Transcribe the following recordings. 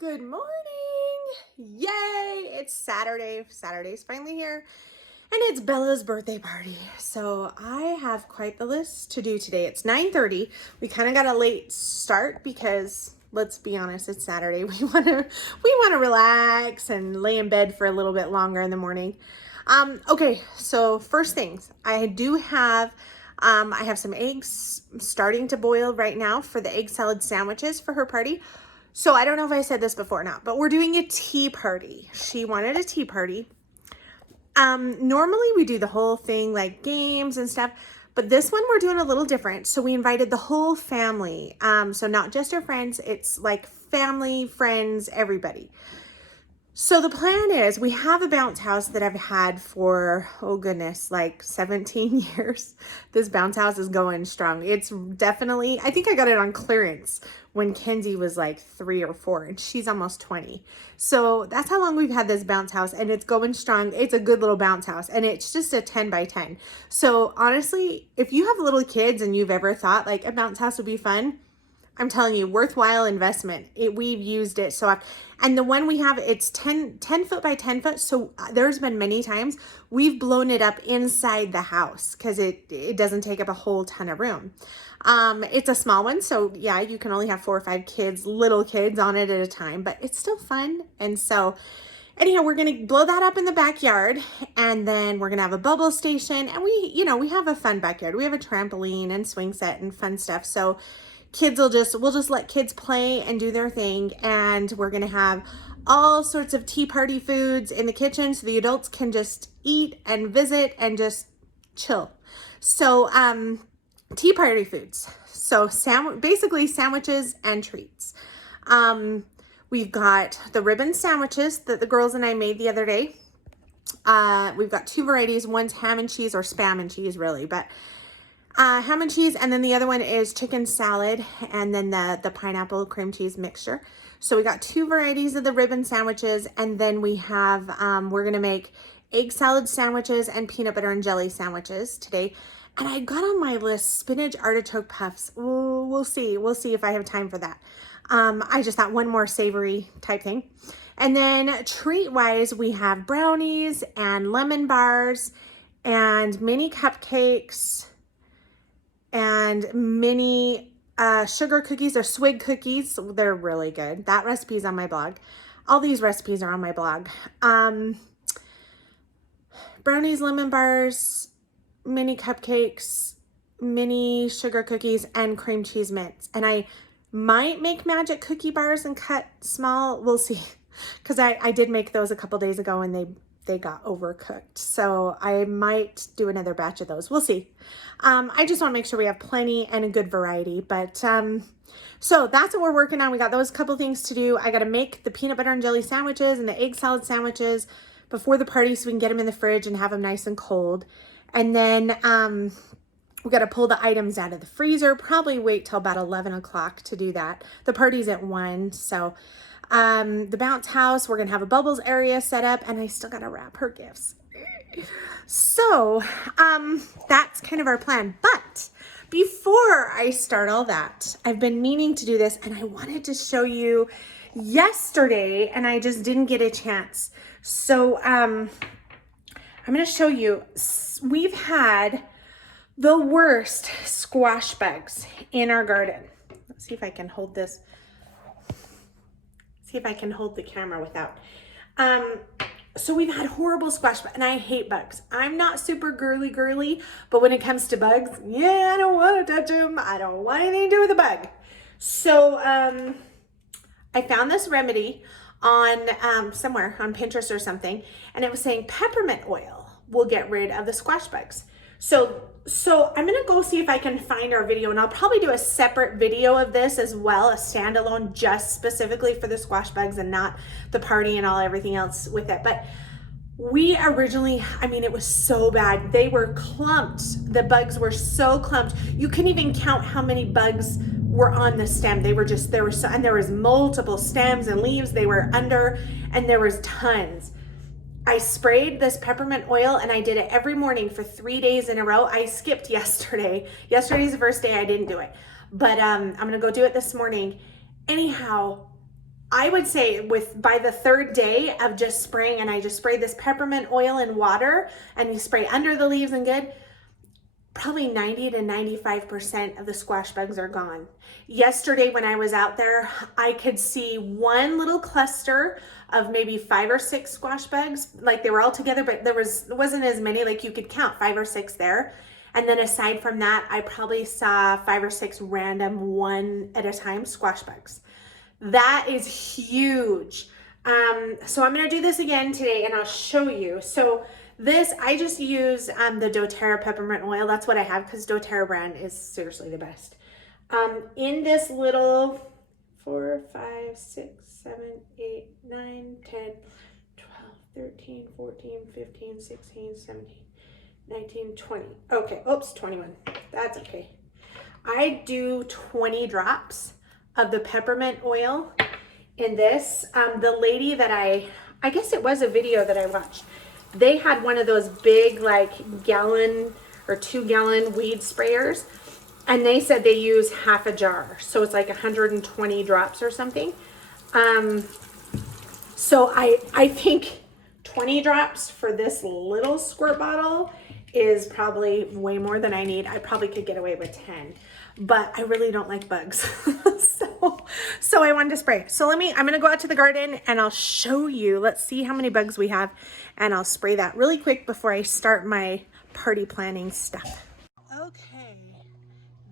Good morning. Yay, it's Saturday. Saturday's finally here. And it's Bella's birthday party. So I have quite the list to do today. It's 9:30. We kind of got a late start because let's be honest, it's Saturday. We want to relax and lay in bed for a little bit longer in the morning. Okay, so first things, I have some eggs starting to boil right now for the egg salad sandwiches for her party. So I don't know if I said this before or not, but we're doing a tea party. She wanted a tea party. Normally we do the whole thing like games and stuff, but this one we're doing a little different. So we invited the whole family. So not just our friends, it's like family, friends, everybody. So the plan is we have a bounce house that I've had for, oh goodness, like 17 years. This bounce house is going strong. It's definitely, I think I got it on clearance when Kenzie was like 3 or 4 and she's almost 20. So that's how long we've had this bounce house and it's going strong. It's a good little bounce house and it's just a 10 by 10. So honestly, if you have little kids and you've ever thought like a bounce house would be fun, I'm telling you, worthwhile investment. We've used it so often. And the one we have, it's 10 foot by 10 foot. So there's been many times we've blown it up inside the house because it doesn't take up a whole ton of room. It's a small one. So yeah, you can only have 4 or 5 kids, little kids on it at a time, but it's still fun. And so anyhow, we're going to blow that up in the backyard and then we're going to have a bubble station and we have a fun backyard. We have a trampoline and swing set and fun stuff. So we'll just let kids play and do their thing. And we're going to have all sorts of tea party foods in the kitchen so the adults can just eat and visit and just chill. So, tea party foods. So basically sandwiches and treats. We've got the ribbon sandwiches that the girls and I made the other day. We've got 2 varieties. One's ham and cheese or spam and cheese really, but ham and cheese, and then the other one is chicken salad, and then the pineapple cream cheese mixture. So we got 2 varieties of the ribbon sandwiches, and then we have, we're gonna make egg salad sandwiches and peanut butter and jelly sandwiches today. And I got on my list spinach artichoke puffs. Ooh, we'll see if I have time for that. I just thought one more savory type thing. And then treat-wise, we have brownies and lemon bars and mini cupcakes and mini sugar cookies or swig cookies. They're really good. That recipe's on my blog. All these recipes are on my blog. Brownies, lemon bars, mini cupcakes, mini sugar cookies, and cream cheese mints. And I might make magic cookie bars and cut small. We'll see. Because I did make those a couple days ago and they got overcooked. So I might do another batch of those. We'll see. I just want to make sure we have plenty and a good variety. But so that's what we're working on. We got those couple things to do. I got to make the peanut butter and jelly sandwiches and the egg salad sandwiches before the party so we can get them in the fridge and have them nice and cold. And then we got to pull the items out of the freezer. Probably wait till about 11 o'clock to do that. The party's at 1. So the bounce house, we're gonna have a bubbles area set up, and I still gotta wrap her gifts. So that's kind of our plan. But before I start all that, I've been meaning to do this and I wanted to show you yesterday and I just didn't get a chance. So I'm gonna show you. We've had the worst squash bugs in our garden. Let's see if I can hold this. See if I can hold the camera without. So we've had horrible squash bugs, and I hate bugs. I'm not super girly, but when it comes to bugs, yeah, I don't want to touch them. I don't want anything to do with a bug. So I found this remedy on somewhere on Pinterest or something, and it was saying peppermint oil will get rid of the squash bugs. So I'm gonna go see if I can find our video, and I'll probably do a separate video of this as well, a standalone just specifically for the squash bugs and not the party and everything else with it. But we originally, it was so bad. They were clumped. The bugs were so clumped. You couldn't even count how many bugs were on the stem. There was multiple stems and leaves they were under, and there was tons. I sprayed this peppermint oil and I did it every morning for 3 days in a row. I skipped yesterday. Yesterday's the first day I didn't do it, but I'm gonna go do it this morning. Anyhow, I would say by the third day of just spraying, and I just sprayed this peppermint oil in water, and you spray under the leaves and good, probably 90 to 95% of the squash bugs are gone. Yesterday when I was out there, I could see one little cluster of maybe 5 or 6 squash bugs. Like they were all together, but there wasn't as many, like you could count 5 or 6 there. And then aside from that, I probably saw 5 or 6 random one at a time squash bugs. That is huge. So I'm gonna do this again today and I'll show you. So this, I just use the doTERRA peppermint oil. That's what I have because doTERRA brand is seriously the best. In this little 4, 5, 6, 7, 8, 9, 10, 12, 13, 14, 15, 16, 17, 19, 20. Okay, oops, 21. That's okay. I do 20 drops of the peppermint oil in this. The lady that I guess it was a video that I watched, they had one of those big like gallon or 2-gallon weed sprayers, and they said they use half a jar, so it's like 120 drops or something. So I think 20 drops for this little squirt bottle is probably way more than I need. I probably could get away with 10, but I really don't like bugs. so I wanted to spray. So I'm gonna go out to the garden and I'll show you. Let's see how many bugs we have, and I'll spray that really quick before I start my party planning stuff. Okay,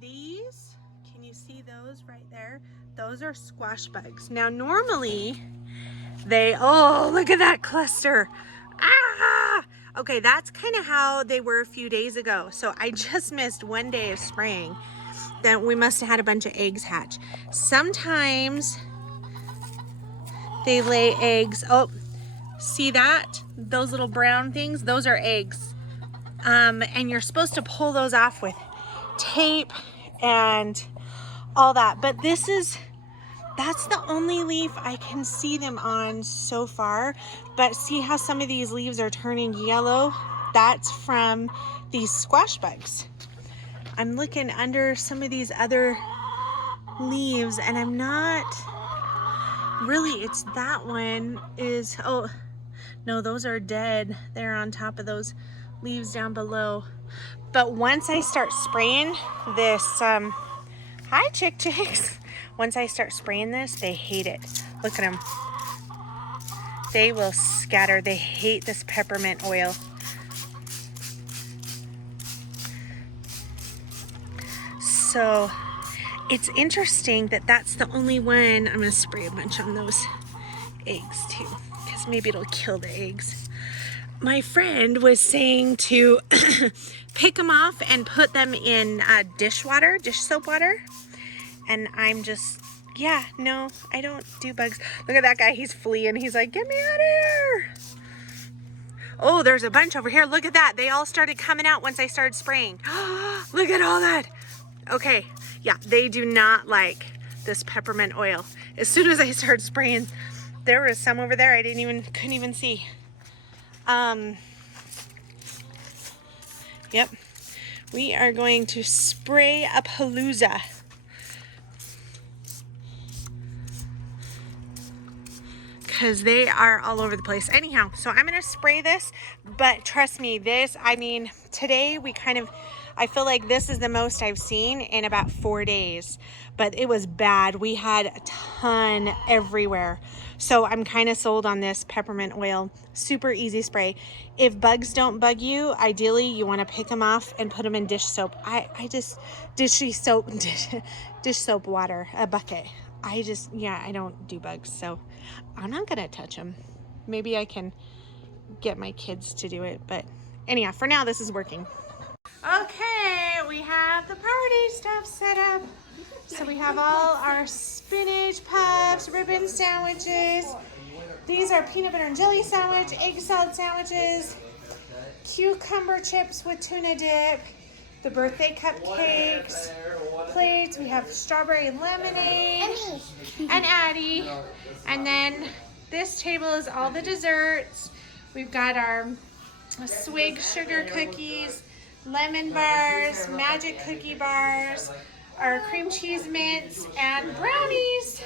these, can you see those right there? Those are squash bugs. Now normally oh, look at that cluster. Ah! Okay, that's kind of how they were a few days ago. So I just missed one day of spraying. Then we must have had a bunch of eggs hatch. Sometimes they lay eggs. Oh, see that? Those little brown things, those are eggs. And you're supposed to pull those off with tape and all that. But that's the only leaf I can see them on so far. But see how some of these leaves are turning yellow? That's from these squash bugs. I'm looking under some of these other leaves and I'm not really, it's that one is, oh no, those are dead. They're on top of those leaves down below. But once I start spraying this, hi chicks. Once I start spraying this, they hate it. Look at them. They will scatter. They hate this peppermint oil. So it's interesting that that's the only one. I'm gonna spray a bunch on those eggs too, because maybe it'll kill the eggs. My friend was saying to pick them off and put them in dish soap water. And I'm just, yeah, no, I don't do bugs. Look at that guy, he's fleeing. He's like, get me out of here. Oh, there's a bunch over here. Look at that. They all started coming out once I started spraying. Look at all that. Okay, yeah, they do not like this peppermint oil. As soon as I started spraying, there was some over there I couldn't even see. Yep, we are going to spray a palooza. Because they are all over the place. Anyhow, so I'm gonna spray this, but trust me, today I feel like this is the most I've seen in about 4 days, but it was bad. We had a ton everywhere. So I'm kind of sold on this peppermint oil. Super easy spray. If bugs don't bug you, ideally you want to pick them off and put them in dish soap. Dish soap water, a bucket. I don't do bugs, so I'm not gonna touch them. Maybe I can get my kids to do it, but anyhow, for now this is working. Okay, we have the party stuff set up. So we have all our spinach puffs, ribbon sandwiches. These are peanut butter and jelly sandwich, egg salad sandwiches, cucumber chips with tuna dip, the birthday cupcakes, plates. We have strawberry lemonade and Addie. And then this table is all the desserts. We've got our swig sugar cookies, lemon bars, magic cookie bars, our cream cheese mints, and brownies.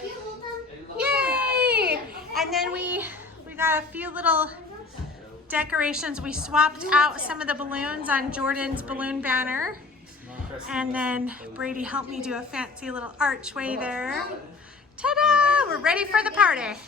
Yay! And then we got a few little decorations. We swapped out some of the balloons on Jordan's balloon banner. And then Brady helped me do a fancy little archway there. Ta-da! We're ready for the party.